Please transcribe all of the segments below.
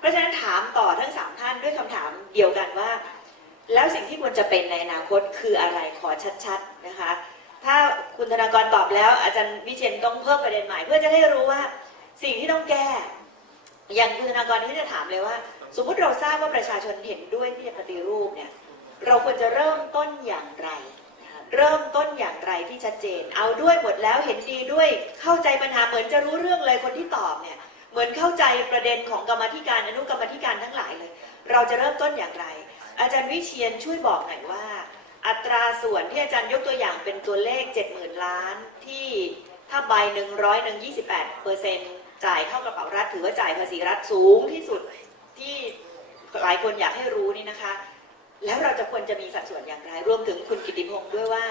เพราะฉะนั้นถามต่อทั้งสามท่านด้วยคำถามเดียวกันว่า แล้วสิ่งที่ควรจะเป็นในอนาคตคืออะไรขอชัดๆนะคะ ถ้าคุณธนากรตอบแล้วอาจารย์วิเชียนต้องเพิ่มประเด็นใหม่ เพื่อจะได้รู้ว่าสิ่งที่ต้องแก้ อย่างคุณธนากรนี่จะถามเลยว่า สมมุติเราทราบว่าประชาชนเห็นด้วยที่จะปฏิรูปเนี่ยเราควรจะเริ่มต้นอย่างไร เริ่มต้นอย่างไรที่ชัดเจน เอาด้วยหมดแล้วเห็นดีด้วยเข้าใจปัญหาเหมือนจะรู้เรื่องเลยคนที่ตอบเนี่ย เหมือนเข้าใจประเด็นของกรรมธิการอนุกรรมธิการทั้งหลายเลย เราจะเริ่มต้นอย่างไร อาจารย์วิเชียนช่วยบอกหน่อยว่า อัตราส่วนที่อาจารย์ยกตัวอย่างเป็นตัวเลข 70,000 ล้านที่ถ้าใบหนึ่งร้อยหนึ่งยี่สิบแปดเปอร์เซ็นจ่ายเข้ากระเป๋ารัฐถือว่าจ่ายภาษีรัฐสูงที่สุดที่หลายคนอยากให้รู้นี่นะคะ แล้วเราจะควรจะมีสัดส่วนอย่างไร รวมถึงคุณกิติพงศ์ด้วยว่า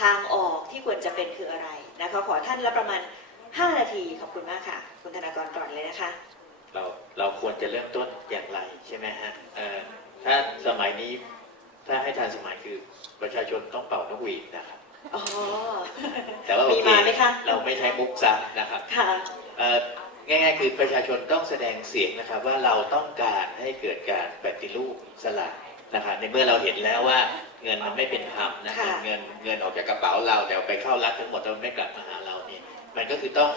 ทางออกที่ควรจะเป็นคืออะไรนะคะขอท่านละประมาณ 5 นาทีขอบคุณมากค่ะ คุณธนากรก่อนเลยนะคะ เราเราควรจะเริ่มต้นอย่างไรใช่ไหมฮะเอ่อถ้าสมัยนี้ถ้าให้ทันสมัยคือประชาชนต้องเป่านกหวีดนะครับ อ๋อ แต่ว่าโอมีเคมาไหมคะเราไม่ใช้มุกซ้ำนะครับค่ะ เอ่อง่ายๆคือประชาชนต้องแสดงเสียงนะครับ ว่าเราต้องการให้เกิดการปฏิรูปสลากนะครับในเมื่อเราเห็นแล้วว่าเงินมันไม่เป็นธรรมนะครับค่ะ เงินเงินออกจากกระเป๋าเราแต่เอาไปเข้ารัฐทั้งหมดแล้วมันไม่กลับมาหาเราเนี่ย มันก็คือต้อง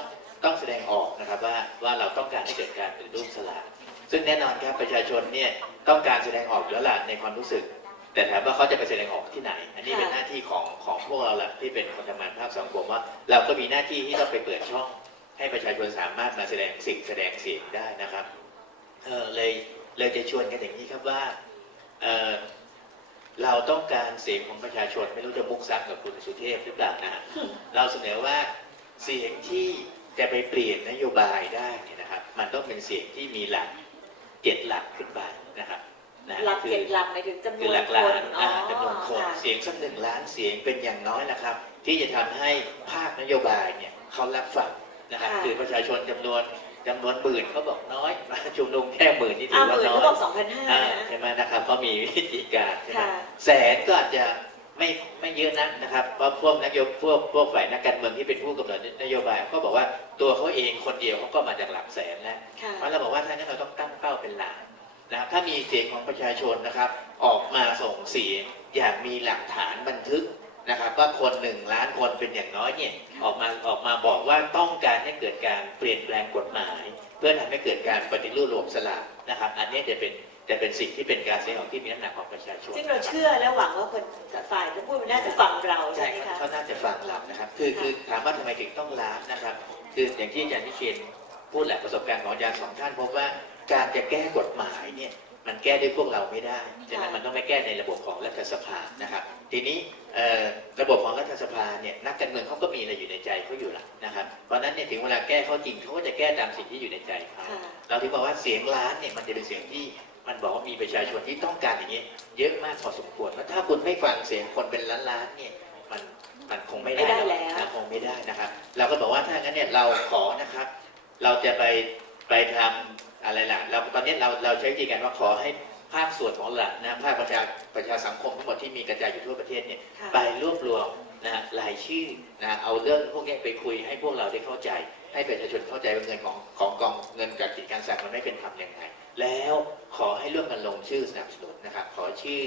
ต้องแสดงออกนะครับว่าว่าเราต้องการให้เกิดการเปฏิรูปสลากซึ่งแน่นอนครับประชาชนเนี่ยต้องการแสดงออกแล้วล่ะในความรู้สึก แต่ถามว่าเขาจะไปแสดงออกที่ไหน อันนี้เป็นหน้าที่ของของพวกเราแหละที่เป็นคนทำงานภาคสังคมว่า เราก็มีหน้าที่ที่ต้องไปเปิดช่อง ให้ประชาชนสามารถมาแสดงสิ่งแสดงเสียงได้นะครับเออเลยเลยจะชวนกันอย่างนี้ครับว่าเออเราต้องการเสียงของประชาชนไม่รู้จะมุกซักกับคุณสุเทพหรือเปล่านะเราเสนอว่า เสียงที่จะไปเปลี่ยนนโยบายได้เนี่ยนะครับ มันต้องเป็นเสียงที่มีหลักเจ็ดหลักขึ้นไปนะครับนะหลักคือเจ็ดหลักหมายถึงจำนคือวนหลักคล้านนอ่าจำนวนคนค่ะเสียงสักหนึ่งล้านเสียงเป็นอย่างน้อยนะครับ ที่จะทำให้ภาคนโยบายเนี่ยเขารับฟังนะครับค่ะคือประชาชนจำนวนจำนวนหมื่นเขาบอกน้อยมาชุมนุมแค่หมื่นนี่ถือ้าอวหว่ามื่นน้อเขายบอกสองพันห้าอ่านะใช่ไหมนะครับเขามีวิธีการใช่ไหมค่ะแสนก็อาจจะ ไม่ไม่เยอะนักนะครับเพราะพวกนักโยพวกพวกฝ่ายนักการเมืองที่เป็นผู้กำหนดนโยบายก็บอกว่าตัวเขาเองคนเดียวเขาก็มาจากหลักแสนแล้วค่ะเพราะเราบอกว่าถ้างั้นเราต้องตั้งเป้าเป็นล้านนะครับถ้ามีเสียงของประชาชนนะครับ ออกมาส่งเสียงอย่างมีหลักฐานบันทึกนะครับ ว่าคนหนึ่งล้านคนเป็นอย่างน้อยเนี่ยออกมาออกมาบอกว่าต้องการให้เกิดการเปลี่ยนแปลงกฎหมาย เพื่อทำให้เกิดการปฏิรูประบบสลากนะครับ อันนี้จะเป็น จะเป็นสิ่งที่เป็นการแสดงออกที่มีน้ำหนักของประชาชนซึ่งเราเชื่อและหวังว่าคนฝ่ายที่พูดน่าจะฟังเราใช่ใช่ไหมครับคะเขาน่าจะฟังเรานะครับ คือค่ะคือถามว่าทำไมถึงต้องล้านนะครับ คืออย่างที่อาจารย์พิเชนพูดแหละประสบการณ์ของอาจารย์สองท่านพบว่าการจะแก้กฎหมายเนี่ยมันแก้ด้วยพวกเราไม่ได้ฉะนั้นมันต้องไปแก้ในระบบของรัฐสภานะครับ ทีนี้เอ่อระบบของรัฐสภาเนี่ยนักการเมืองเขาก็มีอะไรอยู่ในใจเขาอยู่ละนะครับ เพราะฉะนั้นเนี่ยถึงเวลาแก้เขาจริงเขาก็จะแก้ตามสิ่งที่อยู่ในใจเขาค่ะเราถึงบอกว่าเสียงล้านเนี่ยมันจะเป็นเสียงที่ มันบอกว่ามีประชาชนที่ต้องการอย่างนี้ เยอะมากพอสมควรแล้วถ้าคุณไม่ฟังเสียงคนเป็นล้านล้านๆเนี่ยมันมันคงไม่ได้ไม่ได้หรอกแล้ว นะคงไม่ได้นะครับ เราก็บอกว่าถ้างั้นเนี่ยเราขอนะครับ เราจะไปไปทำอะไรล่ะเราตอนนี้เราเราใช้วิธีการว่าขอให้ภาคส่วนของหลักนะภาคประชาประชาสังคมทั้งหมดที่มีกระจายอยู่ทั่วประเทศเนี่ย ค่ะไปรวบรวมนะฮะรายชื่อนะเอาเรื่องพวกนี้ไปคุยให้พวกเราได้เข้าใจ ให้ประชาชนเข้าใจว่าเงินของของกองเงินจากกิจการสลากมันไม่เป็นธรรมยังไง แล้วขอให้ร่วมกันลงชื่อสนับสนุนนะครับ ขอชื่อ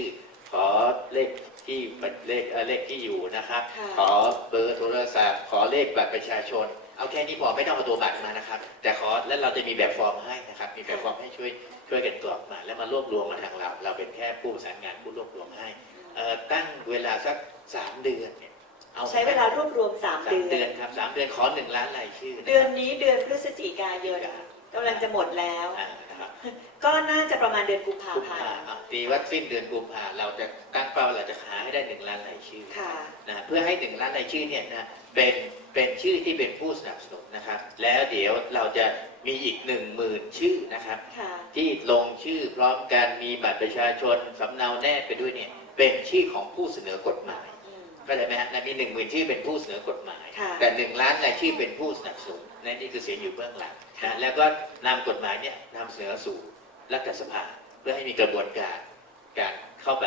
ขอเลขที่เลขเอ่อเลขที่อยู่นะครับ ค่ะ ขอเบอร์โทรศัพท์ ขอเลขบัตรประชาชน เอาแค่นี้พอไม่ต้องเอาตัวบัตรมานะครับ แต่ขอแล้วเราจะมีแบบฟอร์มให้นะครับ มีแบบฟอร์มให้ช่วยช่วยกันตรวจมา แล้วมารวบรวมมาทางเรา เราเป็นแค่ผู้ประสานงานผู้รวบรวมให้เอ่อตั้งเวลาสักสามเดือนเนี่ยเอาใช้เวลารวบรวมสามสามเดืเดืออนนครับสามเดือนขอหนึ่งล้านรายชื่อนะครับ เดือนนี้เดือนพฤศจิกายน กำลังจะหมดแล้ว อ่านะครับก็น่าจะประมาณเดือนกุมภากุมพันภาธ์อะตีว่าสิ้นเดือนกุมภาเราจะตั้งเป้าเราจะหาให้ได้หนึ่งล้านรายชื่อ ค่ะ นะเพื่อให้หนึ่งล้านรายชื่อเนี่ยนะเป็นเป็นชื่อที่เป็นผู้สนับสนุนนะครับ แล้วเดี๋ยวเราจะมีอีกหนึ่งหมื่นชื่อนะครับ ค่ะ ที่ลงชื่อพร้อมกันมีบัตรประชาชนสำเนาแนบไปด้วยเนี่ยเป็นชื่อของผู้เสนอกฎหมายอืม ก็เลยไหมฮะนะมีหนึ่งหมื่นชื่อเป็นผู้เสนอกฎหมาย ค่ะ แต่หนึ่งล้านรายชื่อเป็นผู้สนับสนุน นั่นนี่คือเสียงอยู่เบื้องหลังนะแล้วก็นำกฎหมายเนี่ยนำเสนอสู่รัฐสภา เพื่อให้มีกระบวนการการเข้าไป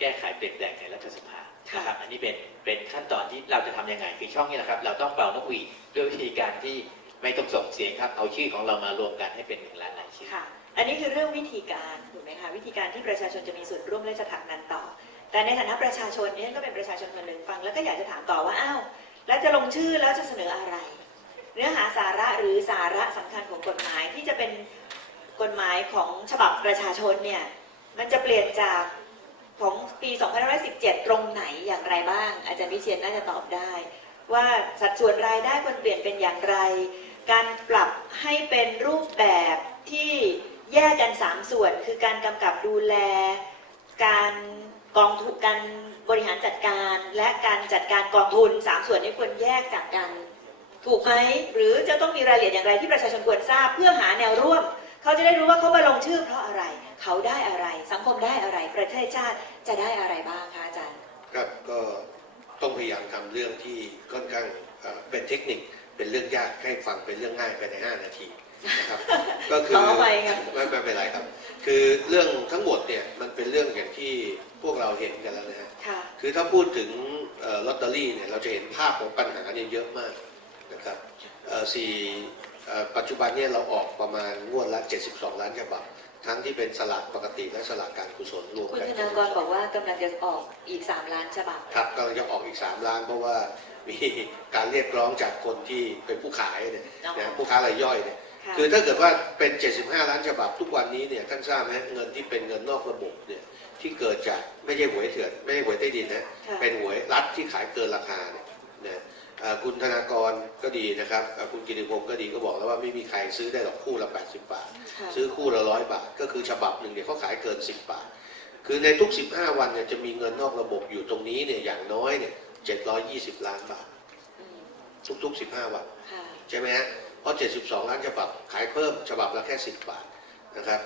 แก้ไขเปลี่ยนแปลงในรัฐสภานะครับอันนี้เป็นเป็นขั้นตอนที่เราจะทำยังไงคือช่องนี้แหละครับ เราต้องเป่านกหวีดด้วยวิธีการที่ไม่ต้องส่งเสียงครับเอาชื่อของเรามารวมกันให้เป็นหนึ่งล้านรายชื่อค่ะ อันนี้คือเรื่องวิธีการถูกไหมคะวิธีการที่ประชาชนจะมีส่วนร่วมและจะผลักดันต่อ แต่ในฐานะประชาชนเนี่ยก็เป็นประชาชนคนหนึ่งฟังแล้วก็อยากจะถามต่อว่าอ้าวแล้วจะลงชื่อแล้วจะเสนออะไร เนื้อหาสาระหรือสาระสำคัญของกฎหมายที่จะเป็นกฎหมายของฉบับประชาชนเนี่ยมันจะเปลี่ยนจากของปี 2517 ตรงไหนอย่างไรบ้าง อาจารย์วิเชียนน่าจะตอบได้ ว่าสัดส่วนรายได้ควรเปลี่ยนเป็นอย่างไร การปรับให้เป็นรูปแบบที่แยกกันสามส่วน คือการกำกับดูแล การกองทุนการบริหารจัดการ และการจัดการกองทุนสามส่วนนี้ควรแยกจากกัน ถูกไหมหรือจะต้องมีรายละเอียดอย่างไรที่ประชาชนควรทราบเพื่อหาแนวร่วม เขาจะได้รู้ว่าเขามาลงชื่อเพราะอะไร เขาได้อะไร สังคมได้อะไร ประเทศชาติจะได้อะไรบ้างคะอาจารย์ ครับก็ต้องพยายามทำเรื่องที่ค่อนข้างเอ่อเป็นเทคนิคเป็นเรื่องยากให้ฟังเป็นเรื่องง่ายภายใน 5 นาทีนะครับก็คือขออภัยครับไม่ไม่เป็นไรครับ คือเรื่องทั้งหมดเนี่ยมันเป็นเรื่องอย่างที่พวกเราเห็นกันแล้วนะฮะค่ะคือถ้าพูดถึงเอ่อลอตเตอรี่เนี่ยเราจะเห็นภาพของปัญหาเนี่ยเยอะมาก นะครับเอ่อสี่เอ่อปัจจุบันเนี่ยเราออกประมาณงวดละ 72 ล้านฉบับ ทั้งที่เป็นสลากปกติและสลากการกุศลรวมคุณกันธนากรบอกว่ากำลังจะออกอีก 3 ล้านฉบับ ครับกำลังจะออกอีก 3 ล้าน เพราะว่ามีการเรียกร้องจากคนที่เป็นผู้ขายเนี่ยอ๋อนะผู้ค้ารายย่อยเนี่ยค่ะคือถ้าเกิดว่าเป็น 75 ล้านฉบับทุกวันนี้เนี่ยท่านทราบไหมเงินที่เป็นเงินนอกระบบเนี่ยที่เกิดจากไม่ใช่หวยเถื่อนไม่ใช่หวยใต้ดินนะค่ะ เป็นหวยรัฐที่ขายเกินราคาเนี่ยนะเอ่อ คุณธนากรก็ดีนะครับเอ่อคุณกิติพงศ์ก็ดีก็บอกแล้วว่าไม่มีใครซื้อได้หรอกคู่ละ 80 บาทค่ะซื้อคู่ละร้อยบาท ก็คือฉบับหนึ่งเนี่ยเขาขายเกิน 10 บาท คือในทุก 15 วันเนี่ยจะมีเงินนอกระบบอยู่ตรงนี้เนี่ยอย่างน้อยเนี่ย720 ล้านบาทอืมทุก ๆ 15 วันค่ะใช่ไหมฮะเพราะ 72 ล้านฉบับขายเพิ่มฉบับละแค่ 10 บาทนะครับ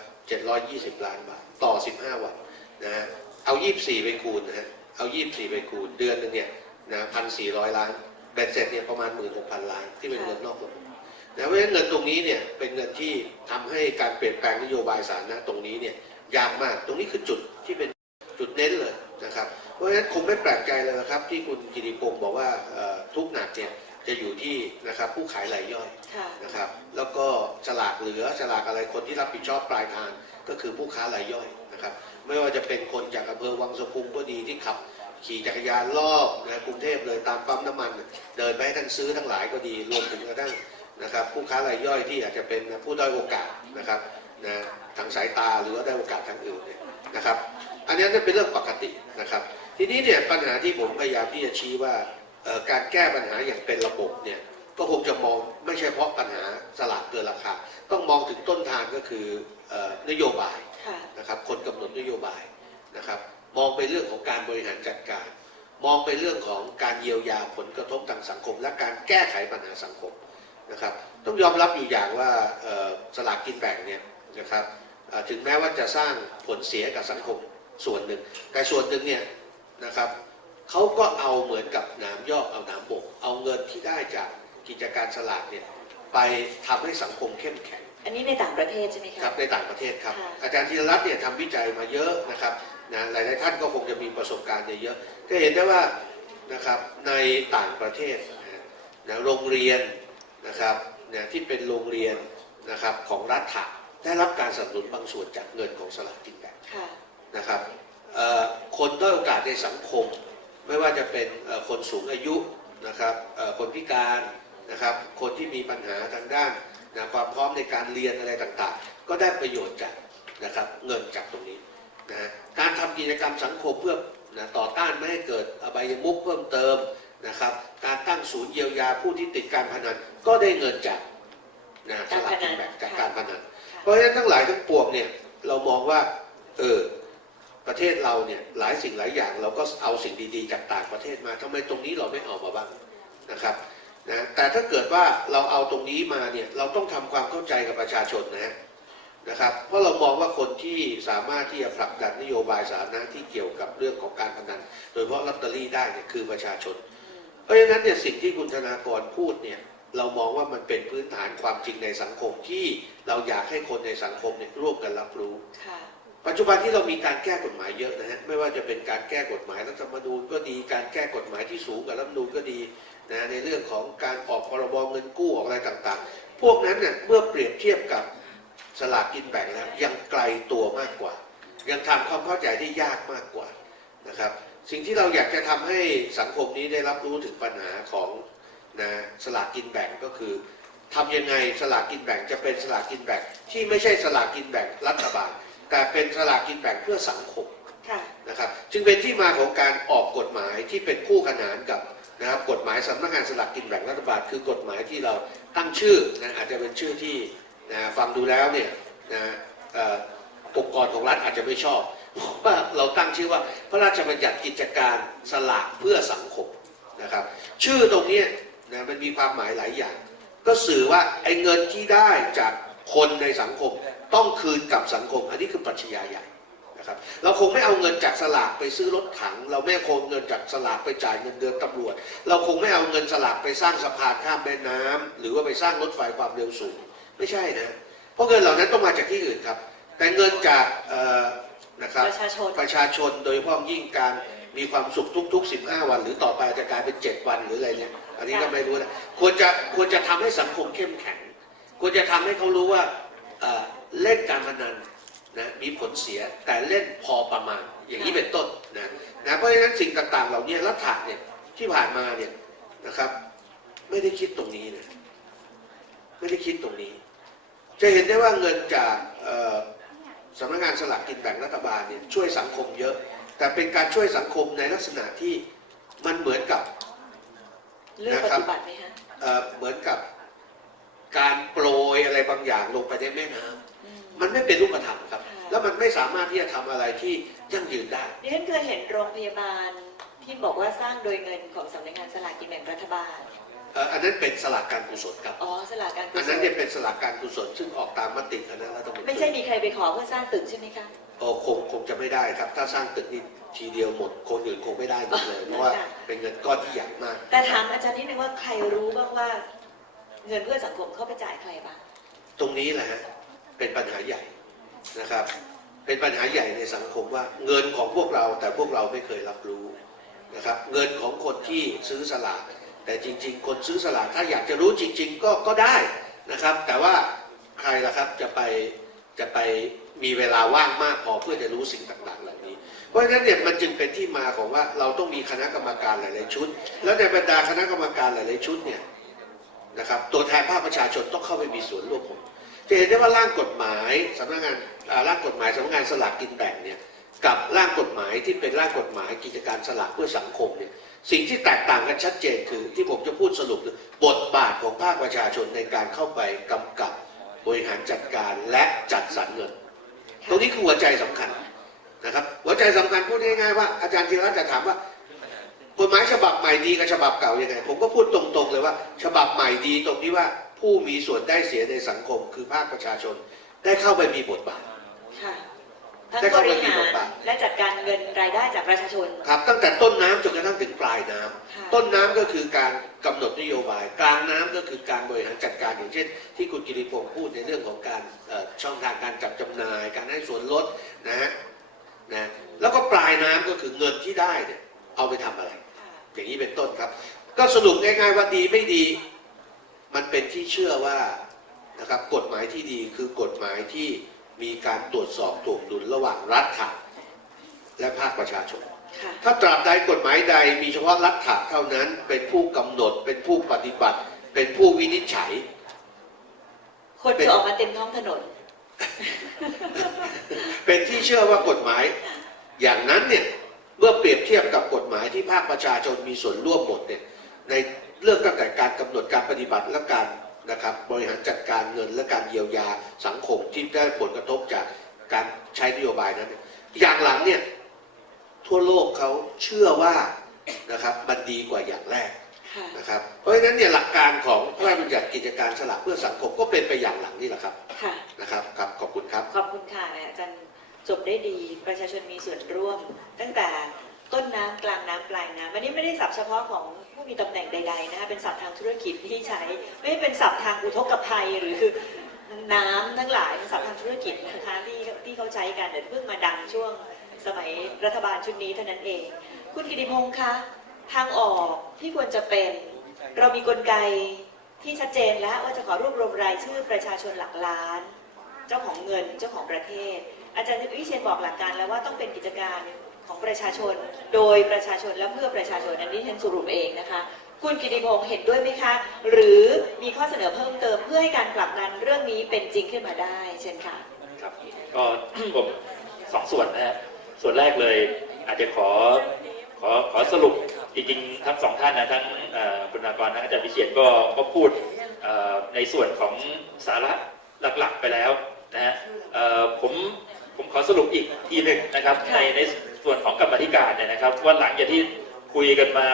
720 ล้านบาท ต่อ 15 วันนะฮะเอา 24 ไปคูณนะฮะเอา 24 ไปคูณเดือนหนึ่งเนี่ยนะ1,400ล้าน เบ็ดเสร็จเนี่ยประมาณ16,000ล้านที่เป็นเงินนอกระบบนะเพราะฉะนั้นเงินตรงนี้เนี่ยเป็นเงินที่ทำให้การเปลี่ยนแปลงนโยบายสาธารณะตรงนี้เนี่ยยากมากตรงนี้คือจุดที่เป็นจุดเน้นเลยนะครับเพราะฉะนั้นคงไม่แปลกใจเลยนะครับ ที่คุณกิติพงศ์บอกว่าเอ่อทุกข์หนักเนี่ยจะอยู่ที่นะครับผู้ขายรายย่อยค่ะนะครับแล้วก็ฉลากเหลือฉลากอะไรคนที่รับผิดชอบปลายทางก็คือผู้ค้ารายย่อยนะครับไม่ว่าจะเป็นคนจากอำเภอวังสะพุงก็ดีที่ขับ ขี่จักรยานรอบนะกรุงเทพเลยตามปั๊มน้ำมัน เดินไปให้ท่านซื้อทั้งหลายก็ดีรวมถึงกระทั่งนะครับผู้ค้ารายย่อยที่อาจจะเป็นผู้ด้อยโอกาสนะครับนะทางสายตาหรือว่าได้โอกาสทางอื่นเนี่ยนะครับ อันนี้นั่นเป็นเรื่องปกตินะครับ ทีนี้เนี่ยปัญหาที่ผมพยายามที่จะชี้ว่าการแก้ปัญหาอย่างเป็นระบบเนี่ยก็คงจะมองไม่ใช่เพราะปัญหาสลากเกินราคาต้องมองถึงต้นทางก็คืออนโยบายนะครับคนกำหนดนโยบายนะครับ มองไปเรื่องของการบริหารจัดการ มองไปเรื่องของการเยียวยาผลกระทบทางสังคม และการแก้ไขปัญหาสังคมนะครับ ต้องยอมรับอยู่อย่างว่าเอ่อสลากกินแบ่งเนี่ยนะครับเอ่อถึงแม้ว่าจะสร้างผลเสียกับสังคมส่วนหนึ่ง แต่ส่วนหนึ่งเนี่ยนะครับเขาก็เอาเหมือนกับหน้ำยอกเอาหน้ำบก เอาเงินที่ได้จากกิจการสลากเนี่ยไปทำให้สังคมเข้มแข็ง อันนี้ในต่างประเทศใช่ไหมคคะรับในต่างประเทศครับค่ะอาจารย์ธีรรัตน์เนี่ยทำวิจัยมาเยอะนะครับ นะหลายๆท่านก็คงจะมีประสบการณ์เยอะก็เห็นได้ว่านะครับในต่างประเทศนะนะโรงเรียนนะครับนะที่เป็นโรงเรียนนะครับของรัฐะได้รับการสนับสนุนบางส่วนจากเงินของสลากกินแบ่งค่ะนะครับเอ่อคนด้อยโอกาสในสังคม ไม่ว่าจะเป็นเอ่อคนสูงอายุนะครับเอ่อคนพิการนะครับคนที่มีปัญหาทางด้านนะความพร้อมในการเรียนอะไรต่างๆ ก็ได้ประโยชน์จากนะครับเงินจากตรงนี้ นะฮะการทำกิจกรรมสังคมเพื่อนะต่อต้านไม่ให้เกิดอบายมุขเพิ่มเติมนะครับ การตั้งศูนย์เยียวยาผู้ที่ติดการพนันก็ได้เงินจากนะสลากกินแบ่งจากการพนัน เพราะฉะนั้นทั้งหลายทั้งปวงเนี่ยเรามองว่าเออประเทศเราเนี่ยหลายสิ่งหลายอย่างเราก็เอาสิ่งดีๆ จากต่างประเทศมาทำไมตรงนี้เราไม่เอามาบ้างนะครับนะแต่ถ้าเกิดว่าเราเอาตรงนี้มาเนี่ยเราต้องทำความเข้าใจกับประชาชนนะฮะ นะครับ เพราะเรามองว่าคนที่สามารถที่จะผลักดันนโยบายสาธารณะที่เกี่ยวกับเรื่องของการพนัน โดยเฉพาะลอตเตอรี่ได้เนี่ยคือประชาชน เพราะฉะนั้นเนี่ยสิ่งที่คุณธนากรพูดเนี่ยเรามองว่ามันเป็นพื้นฐานความจริงในสังคมที่เราอยากให้คนในสังคมเนี่ยร่วมกันรับรู้ค่ะปัจจุบันที่เรามีการแก้กฎหมายเยอะนะฮะไม่ว่าจะเป็นการแก้กฎหมายรัฐธรรมนูญก็ดีการแก้กฎหมายที่สูงกว่ารัฐธรรมนูญก็ดีนะในเรื่องของการออกพรบเงินกู้ออกอะไรต่างๆ พวกนั้นเนี่ยเมื่อเปรียบเทียบกับ สลากกินแบ่งแล้วยังไกลตัวมากกว่า ยังทำความเข้าใจได้ยากมากกว่านะครับ สิ่งที่เราอยากจะทำให้สังคมนี้ได้รับรู้ถึงปัญหาของนะสลากกินแบ่งก็คือทำยังไงสลากกินแบ่งจะเป็นสลากกินแบ่ง ที่ไม่ใช่สลากกินแบ่งรัฐบาล แต่เป็นสลากกินแบ่งเพื่อสังคมค่ะนะครับจึงเป็นที่มาของการออกกฎหมายที่เป็นคู่ขนานกับนะครับกฎหมายสำนักงานสลากกินแบ่งรัฐบาล คือกฎหมายที่เราตั้งชื่อนะอาจจะเป็นชื่อที่ นะฟังดูแล้วเนี่ยนะเอ่อองค์กรของรัฐอาจจะไม่ชอบเพราะว่าเราตั้งชื่อว่าพระราชบัญญัติกิจการสลากเพื่อสังคมนะครับ ชื่อตรงนี้นะมันมีความหมายหลายอย่าง ก็สื่อว่าไอ้เงินที่ได้จากคนในสังคมต้องคืนกับสังคม อันนี้คือปรัชญาใหญ่นะครับ เราคงไม่เอาเงินจากสลากไปซื้อรถถัง เราไม่คงเงินจากสลากไปจ่ายเงินเดือนตำรวจ เราคงไม่เอาเงินสลากไปสร้างสะพานข้ามแม่น้ำหรือว่าไปสร้างรถไฟความเร็วสูง ไม่ใช่นะ เพราะเงินเหล่านั้นต้องมาจากที่อื่นครับ แต่เงินจากเอ่อนะครับประชาชนประชาชนโดยเฉพาะยิ่งการมีความสุขทุก ๆ 15 วัน หรือต่อไปจะกลายเป็น 7 วันหรืออะไรเนี่ยอันนี้ก็ไม่รู้นะควรจะควรจะทำให้สังคมเข้มแข็ง ควรจะทำให้เขารู้ว่าเอ่อเล่นการพนันนะมีผลเสียแต่เล่นพอประมาณอย่างนี้เป็นต้นนะนะเพราะฉะนั้นสิ่งต่างๆ เหล่านี้รัฐะเนี่ยที่ผ่านมาเนี่ยนะครับ ไม่ได้คิดตรงนี้นะไม่ได้คิดตรงนี้ จะเห็นได้ว่าเงินจากเอ่อสำนักงานสลากกินแบ่งรัฐบาลเนี่ยช่วยสังคมเยอะ แต่เป็นการช่วยสังคมในลักษณะที่มันเหมือนกับเลือกปฏิบัติไหมฮะเอ่อเหมือนกับการโปรยอะไรบางอย่างลงไปในแม่น้ำอืมมันไม่เป็นรูปธรรมครับค่ะแล้วมันไม่สามารถที่จะทำอะไรที่ยั่งยืนได้ดิฉันเคยเห็นโรงพยาบาลที่บอกว่าสร้างโดยเงินของสำนักงานสลากกินแบ่งรัฐบาลเอ่ออันนั้นเป็นสลากการกุศลครับ อ๋อสลากการกุอันศนั้นลเนี่ยเป็นสลากการกุศลซึ่งออกตามมติคณะรัฐมนตรีไม่ใช่มีใครไปขอเพื่อสร้างตึกใช่ไหมคะ โอ้คงคงจะไม่ได้ครับ ถ้าสร้างตึกนี่ทีเดียวหมด คนอื่นคงไม่ได้หมดเลยเพราะว่าค่ะเป็นเงินก้อนที่ใหญ่มาก แต่ถามอาจารย์นิดนึงว่าใครรู้บ้างว่า เงินเพื่อสังคมเข้าไปจ่ายใครบ้าง ตรงนี้แหละฮะเป็นปัญหาใหญ่นะครับ เป็นปัญหาใหญ่ในสังคมว่าเงินของพวกเราแต่พวกเราไม่เคยรับรู้นะครับ เงินของคนที่ซื้อสลาก แต่จริง ๆ คนซื้อสลากถ้าอยากจะรู้จริง ๆ ก็ก็ได้นะครับ แต่ว่าใครล่ะครับจะไปจะไปมีเวลาว่างมากพอเพื่อจะรู้สิ่งต่างๆเหล่านี้ เพราะฉะนั้นเนี่ยมันจึงเป็นที่มาของว่าเราต้องมีคณะกรรมการหลาย ๆ ชุด แล้วในบรรดาคณะกรรมการหลาย ๆ ชุดเนี่ยนะครับตัวแทนภาคประชาชนต้องเข้าไปมีส่วนร่วมหมจะเห็นได้ว่าร่างกฎหมายสำนักงานร่างกฎหมายสำนักงานสลากกินแบ่งเนี่ยกับร่างกฎหมายที่เป็นร่างกฎหมายกิจการสลากเพื่อสังคมเนี่ย สิ่งที่แตกต่างกันชัดเจนคือที่ผมจะพูดสรุปคือบทบาทของภาคประชาชนในการเข้าไปกำกับบริหารจัดการและจัดสรรเงิน ตรงนี้คือหัวใจสำคัญนะครับ หัวใจสำคัญพูดง่ายๆว่าอาจารย์ธีระจะถามว่ากฎหมายฉบับใหม่ดีกับฉบับเก่ายังไง ผมก็พูดตรงๆเลยว่า ฉบับใหม่ดีตรงที่ว่าผู้มีส่วนได้เสียในสังคมคือภาคประชาชนได้เข้าไปมีบทบาท ทั้งได้บเข้าไปริมีหาบรทบาทและจัดการเงินรายได้จากประชาชน ครับตั้งแต่ต้นน้ำจนกระทั่งถึงปลายน้ำค่ะต้นน้ำก็คือการกำหนดนโยบาย กลางน้ำก็คือการบริหารจัดการอย่างเช่น ที่คุณกิติพงศ์พูดในเรื่องของการเอ่อช่องทางการจับจำหน่าย การให้ส่วนลดนะฮะนะแล้วก็ปลายน้ำก็คือเงินที่ได้เนี่ยเอาไปทำอะไรค่ะอย่างนี้เป็นต้นครับ ก็สรุปง่ายๆว่าดีไม่ดี มันเป็นที่เชื่อว่านะครับกฎหมายที่ดีคือกฎหมายที่ มีการตรวจสอบถ่วงดุลระหว่างรัฐะและภาคประชาชนค่ะถ้าตราบใดกฎหมายใดมีเฉพาะรัฐะเท่านั้น เป็นผู้กำหนด เป็นผู้ปฏิบัติ เป็นผู้วินิจฉัยคนเป็นจะออกมาเต็มท้องถนน เป็นที่เชื่อว่ากฎหมาย อย่างนั้นเนี่ยเมื่อเปรียบเทียบกับกฎหมายที่ภาคประชาชนมีส่วนร่วมหมดเนี่ยในเรื่องตั้งแต่การกำหนดการปฏิบัติและการ นะครับบริหารจัดการเงินและการเยียวยาสังคมที่ได้ผลกระทบจากการใช้นโยบายนั้นเนี่ยอย่างหลังเนี่ยทั่วโลกเขาเชื่อว่านะครับมันดีกว่าอย่างแรกค่ะนะครับเพราะฉะนั้นเนี่ยหลักการของพระราชบัญญัติกิจการสลากเพื่อสังคมก็เป็นไปอย่างหลังนี่แหละครับค่ะนะครับครับขอบคุณครับ ขอบคุณค่ะอาจารย์จบได้ดีประชาชนมีส่วนร่วม ตั้งแต่ต้นน้ำกลางน้ำปลายน้ำอันนี้ไม่ได้ศัพท์เฉพาะของ ผู้มีตำแหน่งใดๆนะคะเป็นศัพท์ทางธุรกิจที่ใช้ ไม่เป็นศัพท์ทางอุทกภัยหรือน้ำทั้งหลายเป็นศัพท์ทางธุรกิจนะคะที่ที่เขาใช้กันเพิ่งมาดังช่วงสมัยรัฐบาลชุดนี้เท่านั้นเอง คุณกิติพงศ์คะทางออกที่ควรจะเป็น เรามีกลไกที่ชัดเจนแล้วว่าจะขอรวบรวมรายชื่อประชาชนหลักล้าน เจ้าของเงินเจ้าของประเทศ อาจารย์วิเชียนบอกหลักการแล้วว่าต้องเป็นกิจการ ของประชาชน โดยประชาชนและเพื่อประชาชนอันนี้ฉันสรุปเองนะคะ คุณกิติพงศ์เห็นด้วยไหมคะ หรือมีข้อเสนอเพิ่มเติมเพื่อให้การผลักดันเรื่องนี้เป็นจริงขึ้นมาได้เช่นค่ะครับก็ผมสองส่วนนะฮะส่วนแรกเลยอาจจะขอขอขอสรุปจริงๆทั้งสองท่านนะทั้งคุณนากรทั้งอาจารย์พิเชียนก็ก็พูดในส่วนของสาระหลักๆไปแล้วนะฮะผมผมขอสรุปอีกทีหนึ่งนะครับในใน ส่วนของกรรมาธิการเนี่ยนะครับว่าหลังจากที่คุยกันมา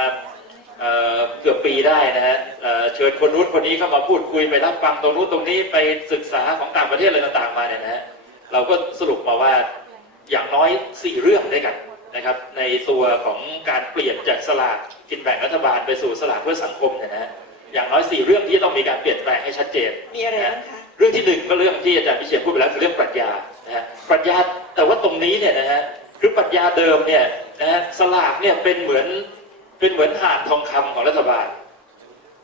เอ่อเกือบปีได้นะฮะเอ่อเชิญคนนู้นคนนี้เข้ามาพูดคุยไปรับฟังตรงนู้นตรงนี้ไปศึกษาของต่างประเทศอะไรต่างๆมาเนี่ยนะฮะเราก็สรุปมาว่าอย่างน้อย 4 เรื่องด้วยกันนะครับ ในตัวของการเปลี่ยนจากสลากกินแบ่งรัฐบาลไปสู่สลากเพื่อสังคมเนี่ยนะฮะอย่างน้อย 4 เรื่องที่ต้องมีการเปลี่ยนแปลงให้ชัดเจนมีอะไรบ้างคะ เรื่องที่หนึ่งก็เรื่องที่อาจารย์พิเชษพูดไปแล้วคือเรื่องปรัชญานะฮะปรัชญาแต่ว่าตรงนี้เนี่ยนะฮะ คือปรัชญาเดิมเนี่ยนะฮะสลากเนี่ยเป็นเหมือนเป็นเหมือนห่านทองคำของรัฐบาล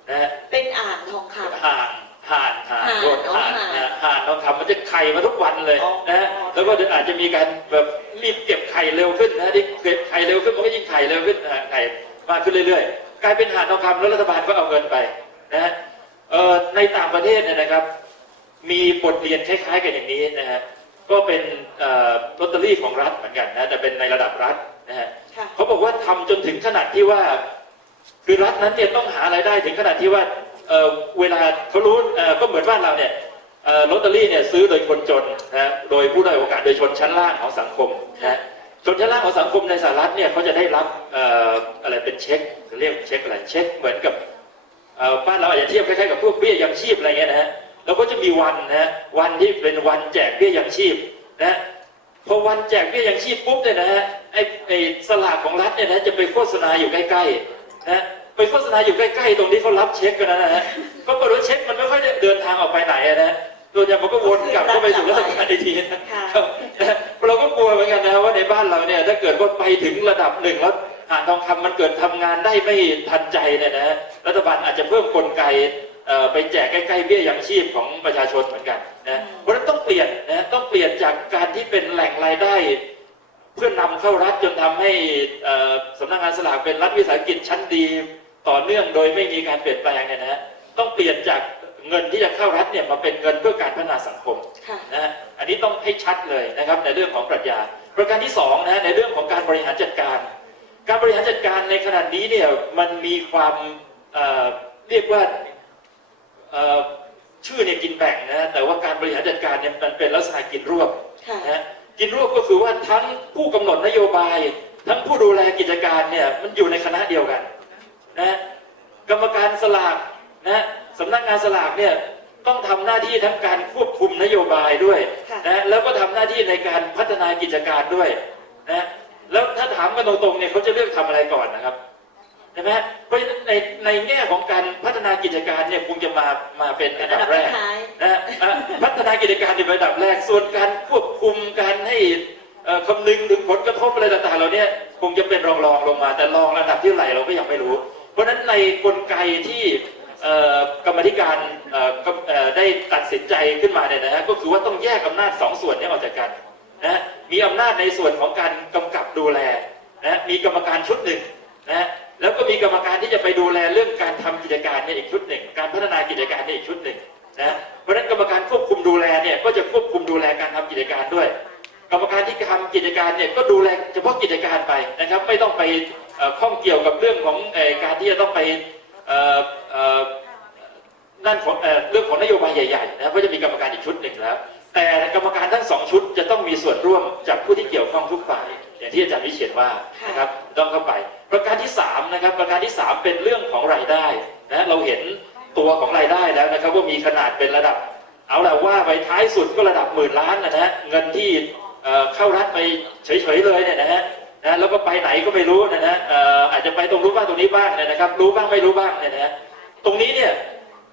นะฮะเป็นอ่างทองคำห่านห่านห่านห่านโดนห่านอ๋อห่านนะฮะห่านทองคำมันจะไข่มาทุกวันเลยอ๋อนะฮะแล้วก็เดี๋ยวอาจจะมีการแบบรีบเก็บไข่เร็วขึ้นนะฮะที่เก็บไข่เร็วขึ้นมันก็ยิ่งไข่เร็วขึ้นนะฮะไข่มากขึ้นเรื่อยๆ กลายเป็นห่านทองคำแล้วรัฐบาลก็เอาเงินไปนะฮะเอ่อในต่างประเทศเนี่ยนะครับ มีบทเรียนคล้ายๆกันอย่างนี้นะฮะ ก็เป็นเอ่อลอตเตอรี่ของรัฐเหมือนกันนะแต่เป็นในระดับรัฐนะฮะค่ะเขาบอกว่าทำจนถึงขนาดที่ว่า คือรัฐนั้นเนี่ยต้องหารายได้ถึงขนาดที่ว่าเอ่อเวลาเขารู้เอ่อก็เหมือนบ้านเราเนี่ยเอ่อลอตเตอรี่เนี่ยซื้อโดยคนจนนะฮะโดยผู้ด้อยโอกาสโดยชนชั้นล่างของสังคมนะฮะชนชั้นล่างของสังคมในสหรัฐเนี่ยเขาจะได้รับเอ่ออะไรเป็นเช็คเรียกเช็คอะไรเช็คเหมือนกับเอ่อบ้านเราอาจจะเทียบคล้ายๆกับพวกเบี้ยยังชีพอะไรเงี้ยนะฮะ แล้วก็จะมีวันนะฮะวันที่เป็นวันแจกเบี้ยยังชีพนะฮะพอวันแจกเบี้ยยังชีพปุ๊บเนี่ยนะฮะไอ้ไอ้สลากของรัฐเนี่ยนะจะไปโฆษณาอยู่ใกล้ๆนะไปโฆษณาอยู่ใกล้ๆ ตรงที่เขารับเช็คกันนะฮะก็ปรากฏว่าเช็คมันไม่ค่อยได้เดินทางออกไปไหนอะนะโดยอย่างมันก็วนกลับเข้าไปสู่รัฐบาลอีกทีนะค่ะครับนะเราก็กลัวเหมือนกันนะว่าในบ้านเราเนี่ยถ้าเกิดว่าไปถึงระดับหนึ่งแล้วหานทองคำมันเกิดทำงานได้ไม่ทันใจเนี่ยนะรัฐบาลอาจจะเพิ่มกลไกเอ่อ ไปแจกใกล้ๆเบี้ยยังชีพของประชาชนเหมือนกันนะเพราะฉะนั้นต้องเปลี่ยนนะต้องเปลี่ยนจากการที่เป็นแหล่งรายได้เพื่อนำเข้ารัฐจนทำให้เอ่อสำนักงานสลากเป็นรัฐวิสาหกิจชั้นดีต่อเนื่องโดยไม่มีการเปลี่ยนแปลงเนี่ยนะฮะต้องเปลี่ยนจากเงินที่จะเข้ารัฐเนี่ยมาเป็นเงินเพื่อการพัฒนาสังคมค่ะนะฮะอันนี้ต้องให้ชัดเลยนะครับในเรื่องของปรัชญา ประการที่สองนะฮะในเรื่องของการบริหารจัดการ การบริหารจัดการในขณะนี้เนี่ยมันมีความเอ่อเรียกว่าเอ่อ ชื่อเนี่ยกินแบ่งนะฮะแต่ว่าการบริหารจัดการเนี่ยมันเป็นลักษณะกินรวบค่ะนะฮะกินรวบก็คือว่าทั้งผู้กำหนดนโยบาย ทั้งผู้ดูแลกิจการเนี่ยมันอยู่ในคณะเดียวกันนะฮะกรรมการสลากนะฮะสำนักงานสลากเนี่ยต้องทำหน้าที่ทั้งการควบคุมนโยบายด้วยค่ะนะฮะแล้วก็ทำหน้าที่ในการพัฒนากิจการด้วยนะฮะแล้วถ้าถามกันตรงๆเนี่ยเขาจะเลือกทำอะไรก่อนนะครับใช่ไหมฮะเพราะฉะนั้นในในแง่ของการพัฒนากิจการเนี่ยคงจะมามาเป็นอันระดัดับบแรกท้ายนะฮะอะพัฒนากิจการในระดับแรก ส่วนการควบคุมการให้เอ่อคำนึงถึงผลกระทบอะไรต่างๆเราเนี่ยคงจะเป็นรองรองๆลงมา แต่รองระดับที่เท่าไหร่เราก็ยังไม่รู้ เพราะฉะนั้นในกลไกที่เอ่อกรรมาธิการเอ่อก็เอ่อได้ตัดสินใจขึ้นมาเนี่ยนะฮะก็คือว่าต้องแยกอำนาจสองส่วนนี้ออกจากกันนะฮะมีอำนาจในส่วนของการกำกับดูแลนะฮะมีกรรมการชุดหนึ่งนะฮะ แล้วก็มีกรรมการที่จะไปดูแลเรื่องการทำกิจการเนี่ยอีกชุดหนึ่ง การพัฒนากิจการเนี่ยอีกชุดหนึ่งนะเพราะฉะนั้นกรรมการควบคุมดูแลเนี่ยก็จะควบคุมดูแลการทำกิจการด้วย กรรมการที่ทำกิจการเนี่ยก็ดูแลเฉพาะกิจการไปนะครับ ไม่ต้องไปเอ่อข้องเกี่ยวกับเรื่องของเอ่อการที่จะต้องไปเอ่อเอ่อนั่นของเอ่อเรื่องของนโยบายใหญ่ๆนะเพราะจะมีกรรมการอีกชุดหนึ่งแล้ว แต่กรรมการทั้งสองชุดจะต้องมีส่วนร่วมจากผู้ที่เกี่ยวข้องทุกฝ่าย อย่างที่อาจารย์วิเชียนว่านะครับต้องเข้าไป ประการที่สามนะครับประการที่สามเป็นเรื่องของรายได้นะเราเห็นตัวของรายได้แล้วนะครับว่ามีขนาดเป็นระดับ เอาละว่าไปท้ายสุดก็ระดับหมื่นล้านนะฮะเงินที่เอ่อเข้ารัฐไปเฉยๆเลยเนี่ยนะฮะนะแล้วก็ไปไหนก็ไม่รู้นะฮะเอ่ออาจจะไปตรงรู้บ้างตรงนี้บ้างเนี่ยนะครับ รู้บ้างไม่รู้บ้างเนี่ยนะฮะตรงนี้เนี่ย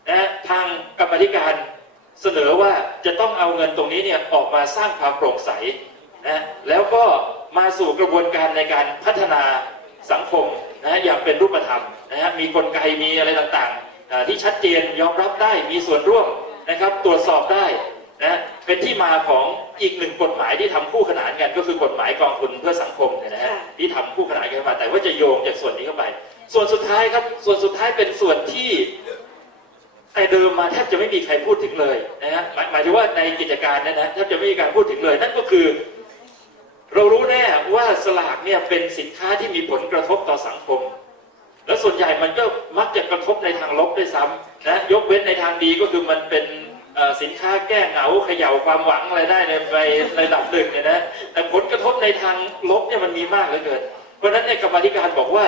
นะฮะทางกรรมาธิการ เสนอว่าจะต้องเอาเงินตรงนี้เนี่ยออกมาสร้างความโปร่งใสนะแล้วก็มาสู่กระบวนการในการพัฒนาสังคมนะฮะอย่างเป็นรูปธรรมนะฮะมีกลไกมีอะไรต่างๆอ่าที่ชัดเจนยอมรับได้มีส่วนร่วมนะครับ ตรวจสอบได้นะเป็นที่มาของอีกหนึ่งกฎหมายที่ทำคู่ขนานกัน ก็คือกฎหมายกองทุนเพื่อสังคมเนี่ยนะฮะค่ะที่ทำคู่ขนานกันมาแต่ว่าจะโยงจากส่วนนี้เข้าไป ส่วนสุดท้ายครับส่วนสุดท้ายเป็นส่วนที่ แต่เดิมมาแทบจะไม่มีใครพูดถึงเลยนะฮะหมายหมายถึงว่าในกิจการเนยนะแทบจะไม่มีการพูดถึงเลย นั่นก็คือ เรารู้แน่ว่าสลากเนี่ยเป็นสินค้าที่มีผลกระทบต่อสังคม แล้วส่วนใหญ่มันก็มักจะกระทบในทางลบด้วยซ้ำนะยกเว้นในทางดีก็คือมันเป็นสินค้าแก้เหงาเขย่าความหวังอะไรได้ในในระดับหนึ่งเนี่ยนะแต่ผลกระทบในทางลบเนี่ยมันมีมากเหลือเกิน เพราะฉะนั้นในกรรมธิการบอกว่า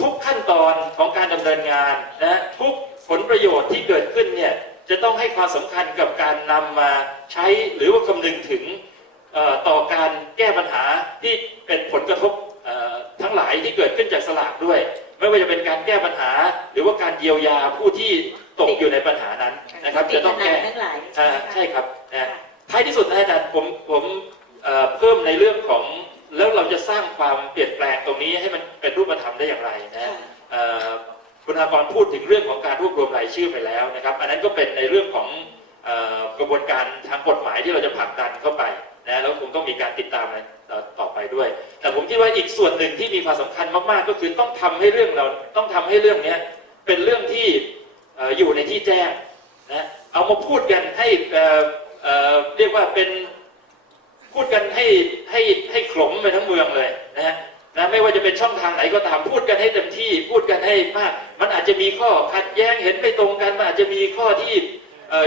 ทุกขั้นตอนของการดำเนินงานนะทุก ลประโยชน์ที่เกิดขึ้นเนี่ยจะต้องให้ความสำคัญกับการนำมาใช้หรือว่าคำนึงถึงเอ่อต่อการแก้ปัญหาที่เป็นผลกระทบเอ่อทั้งหลายที่เกิดขึ้นจากสลากด้วย ไม่ว่าจะเป็นการแก้ปัญหา หรือว่าการเยียวยาผู้ที่ตกอยู่ในปัญหานั้นนะครับติดจะต้องพนัแก้นทั้งหลายอ่าไหมะใช่ครับนะค่ะท้ายที่สุดนะอาจารย์ผมผมเอ่อเพิ่มในเรื่องของแล้วเราจะสร้างความเปลี่ยนแปลงตรงนี้ให้มันเป็นรูปธรรมได้อย่างไรนะ คุณอากรพูดถึงเรื่องของการรวบรวมรายชื่อไปแล้วนะครับ อันนั้นก็เป็นในเรื่องของกระบวนการทางกฎหมายที่เราจะผลักดันเข้าไปนะแล้วคงต้องมีการติดตามอะไรต่อไปด้วย แต่ผมคิดว่าอีกส่วนหนึ่งที่มีความสำคัญมากๆ ก็คือต้องทำให้เรื่องเราต้องทำให้เรื่องนี้เป็นเรื่องที่อยู่ในที่แจ้งนะเอามาพูดกันให้เรียกว่าเป็นพูดกันให้ให้ให้ขลมไปทั้งเมืองเลยนะนะไม่ว่าจะเป็นช่องทางไหนก็ตามพูดกันให้เต็มที่พูดกันให้มาก อาจจะมีข้อขัดแย้งเห็นไม่ตรงกันมันอาจจะมีข้อที่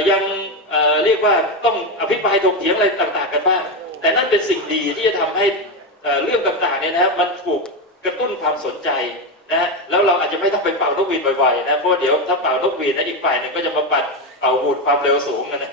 ยังเเรียกว่าต้องอภิปรายถกเถียงอะไรต่าง ๆ กันบ้าง แต่นั่นเป็นสิ่งดีที่จะทำให้เอ่อเรื่องต่างๆเนี่ยนะมันถูกกระตุ้นความสนใจ นะฮะแล้วเราอาจจะไม่ต้องไปเป่านกหวีดบ่อยๆนะเพราะเดี๋ยวถ้าเป่านกหวีดนะอีกฝ่ายหนึ่งก็จะมาปัดเป่าหูดความเร็วสูงนะ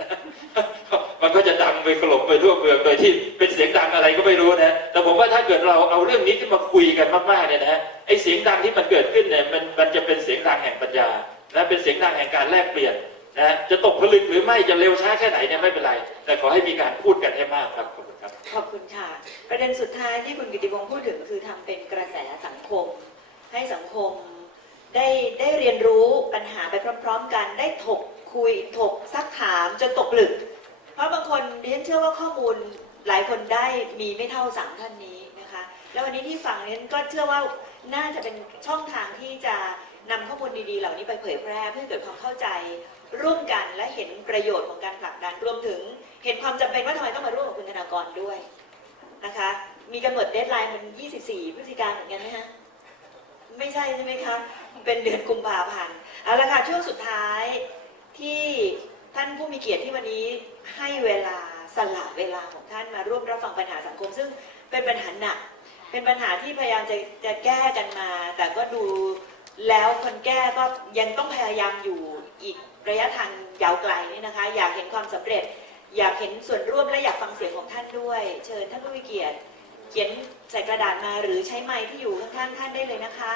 มันก็จะดังไปขลมไปทั่วเมืองโดยที่เป็นเสียงดังอะไรก็ไม่รู้นะแต่ผมว่าถ้าเกิดเราเอาเรื่องนี้ขึ้นมาคุยกันมากๆเนี่ยนะไอ้เสียงดังที่มันเกิดขึ้นเนี่ยมันมันจะเป็นเสียงดังแห่งปัญญานะเป็นเสียงดังแห่งการแลกเปลี่ยนนะฮะจะตกผลึกหรือไม่จะเร็วช้าแค่ไหนเนี่ยไม่เป็นไร แต่ขอให้มีการพูดกันให้มากครับขอบคุณครับขอบคุณค่ะ ประเด็นสุดท้ายที่คุณกิติพงศ์พูดถึงคือทำเป็นกระแสสังคม ให้สังคมได้ได้เรียนรู้ปัญหาไปพร้อม ๆ กัน ได้ถกคุยถกซักถามจนตกผลึก เพราะบางคนเรียนเชื่อว่าข้อมูลหลายคนได้มีไม่เท่าสามท่านนี้นะคะ แล้ววันนี้ที่ฟังเรียนก็เชื่อว่าน่าจะเป็นช่องทางที่จะนำข้อมูลดีๆ เหล่านี้ไปเผยแพร่เพื่อเกิดความเข้าใจร่วมกันและเห็นประโยชน์ของการผลักดันรวมถึง เห็นความจำเป็นว่าทำไมต้องมาร่วมกับคุณธนากรด้วยนะคะ มีกำหนดเดทไลน์มัน 24 พฤศจิกายนเหมือนกันไหมฮะ ไม่ใช่ใช่ไหมคะเป็นเดือนกุมภาพันธ์เอาละค่ะช่วงสุดท้ายที่ท่านผู้มีเกียรติที่วันนี้ให้เวลาสละเวลาของท่านมาร่วมรับฟังปัญหาสังคม ซึ่งเป็นปัญหาหนัก เป็นปัญหาที่พยายามจะจะแก้กันมา แต่ก็ดูแล้วคนแก้ก็ยังต้องพยายามอยู่อีกระยะทางยาวไกลนี่นะคะ อยากเห็นความสำเร็จ อยากเห็นส่วนร่วมและอยากฟังเสียงของท่านด้วย เชิญท่านผู้มีเกียรติ เขียนใส่กระดาษมาหรือใช้ไม้ที่อยู่ข้างๆท่านได้เลยนะคะ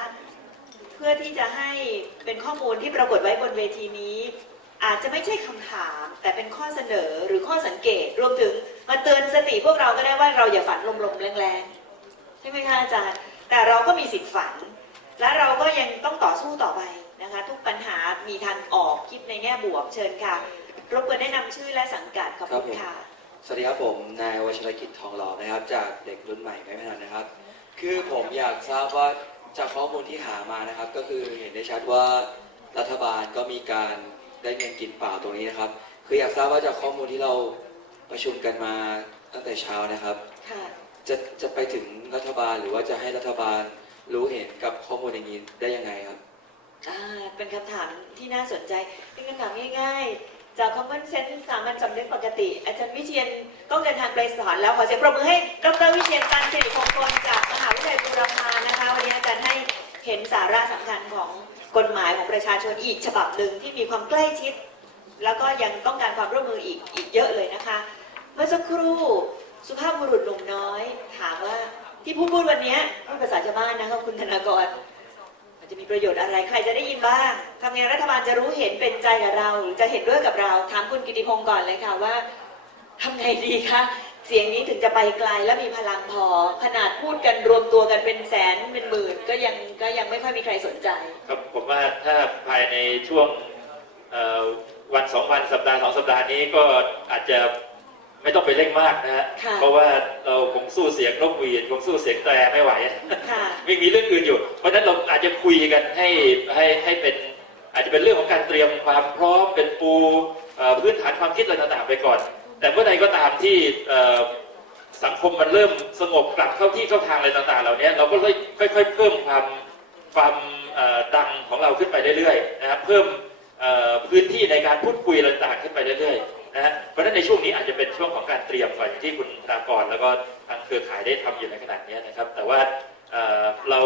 เพื่อที่จะให้เป็นข้อมูลที่ปรากฏไว้บนเวทีนี้ อาจจะไม่ใช่คำถาม แต่เป็นข้อเสนอหรือข้อสังเกต รวมถึงมาเตือนสติพวกเราก็ได้ว่าเราอย่าฝันลมๆแรงๆใช่ไหมคะอาจารย์แต่เราก็มีสิทธิ์ฝัน และเราก็ยังต้องต่อสู้ต่อไปนะคะ ทุกปัญหามีทางออกคิดในแง่บวกเชิญค่ะรบกวนแนะนำชื่อและสังกัดขอบคุณค่ะ สวัสดีครับผม นายวัชรกิจทองหล่อนะครับ จากเด็กรุ่นใหม่ไม่พนันนะครับ คือผมอยากทราบว่าจากข้อมูลที่หามานะครับ ก็คือเห็นได้ชัดว่ารัฐบาลก็มีการได้เงินกินเปล่าตรงนี้นะครับ คืออยากทราบว่าจากข้อมูลที่เราประชุมกันมาตั้งแต่เช้านะครับ ค่ะ จะจะไปถึงรัฐบาลหรือว่าจะให้รัฐบาลรู้เห็นกับข้อมูลอย่างนี้ได้ยังไงครับ อ่า เป็นคำถามที่น่าสนใจ เป็นคำถามง่าย ๆ จาก common sense สามัญสำนึกปกติ อาจารย์วิเชียนต้องเดินทางไปสอนแล้วขอเสียงปรบมือให้ดรวิเชียนการสิริมงคลจากมหาวิทยาลัยบูรพานะคะวันนี้อาจารย์ให้เห็นสาระสำคัญของกฎหมายของประชาชนอีกฉบับหนึ่งที่มีความใกล้ชิด แล้วก็ยังต้องการความร่วมมืออีกอีกเยอะเลยนะคะ เมื่อสักครู่สุภาพบุรุษหนุ่มน้อย ถามว่าที่พูดพูดวันนี้พูดภาษาชาวบ้านนะคะคุณธนากร จะมีประโยชน์อะไรใครจะได้ยินบ้างทำไงรัฐบาลจะรู้เห็นเป็นใจกับเราหรือจะเห็นด้วยกับเราถามคุณกิติพงศ์ก่อนเลยค่ะว่าทำไงดีคะเสียงนี้ถึงจะไปไกลและมีพลังพอ ขนาดพูดกันรวมตัวกันเป็นแสนเป็นหมื่น ก็ยังก็ยังไม่ค่อยมีใครสนใจ ครับผมว่าถ้าภายในช่วงวันสองวันสัปดาห์สองสัปดาห์นี้ก็อาจจะ ไม่ต้องไปเร่งมากนะฮะค่ะเพราะว่าเราคงสู้เสียงนกหวีดคงสู้เสียงแตรไม่ไหวค่ะไม่มีเรื่องอื่นอยู่ เพราะฉะนั้นเราอาจจะคุยกันให้ให้ให้เป็น อาจจะเป็นเรื่องของการเตรียมความพร้อมเป็นปูเอ่อพื้นฐานความคิดอะไรต่างๆไปก่อน แต่เมื่อใดก็ตามที่เอ่อสังคมมันเริ่มสงบกลับเข้าที่เข้าทางอะไรต่างๆ เหล่านี้เราก็เลยค่อยๆเพิ่มความความเอ่อดังของเราขึ้นไปเรื่อยๆนะครับเพิ่มเอ่อพื้นที่ในการพูดคุยอะไรต่างๆขึ้นไปเรื่อยๆ นะฮะเพราะฉะนั้นในช่วงนี้อาจจะเป็นช่วงของการเตรียมก่อนอย่างที่คุณธนากรแล้วก็ทางเครือข่ายได้ทำอยู่ในขณะนี้นะครับ แต่ว่าเเรา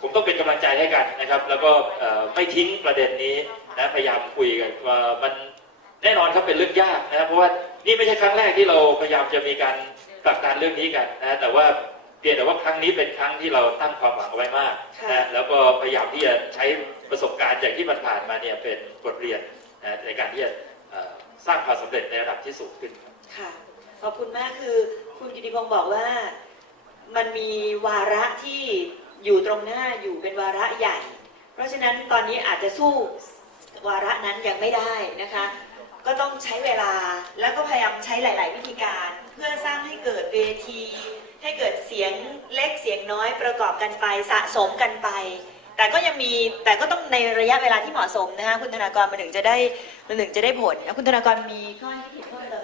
ผมต้องเป็นกำลังใจให้กันนะครับ แล้วก็ไม่ทิ้งประเด็นนี้นะพยายามคุยกันว่ามันแน่นอนครับเป็นเรื่องยากนะครับเพราะว่านี่ไม่ใช่ครั้งแรกที่เราพยายามจะมีการผลักดันเรื่องนี้กันนะแต่ว่าเพียงแต่ว่าครั้งนี้เป็นครั้งที่เราตั้งความหวังเอาไว้มากนะแล้วก็พยายามที่จะใช้ประสบการณ์จากที่มันผ่านมาเนี่ยเป็นบทเรียนนะในการที่จะ สร้างความสำเร็จในระดับที่สูงขึ้นค่ะขอบคุณมากคือคุณกิติพงศ์บอกว่ามันมีวาระที่อยู่ตรงหน้าอยู่เป็นวาระใหญ่ เพราะฉะนั้นตอนนี้อาจจะสู้วาระนั้นยังไม่ได้นะคะ ก็ต้องใช้เวลาแล้วก็พยายามใช้หลาย ๆ วิธีการ เพื่อสร้างให้เกิดเวที ให้เกิดเสียงเล็กเสียงน้อยประกอบกันไปสะสมกันไป แต่ก็ยังมีแต่ก็ต้องในระยะเวลาที่เหมาะสมนะคะคุณธนากรมาถึงจะได้มาถึงจะได้ผลแล้วคุณธนากรมีข้อให้ผิดเพิ่มเติม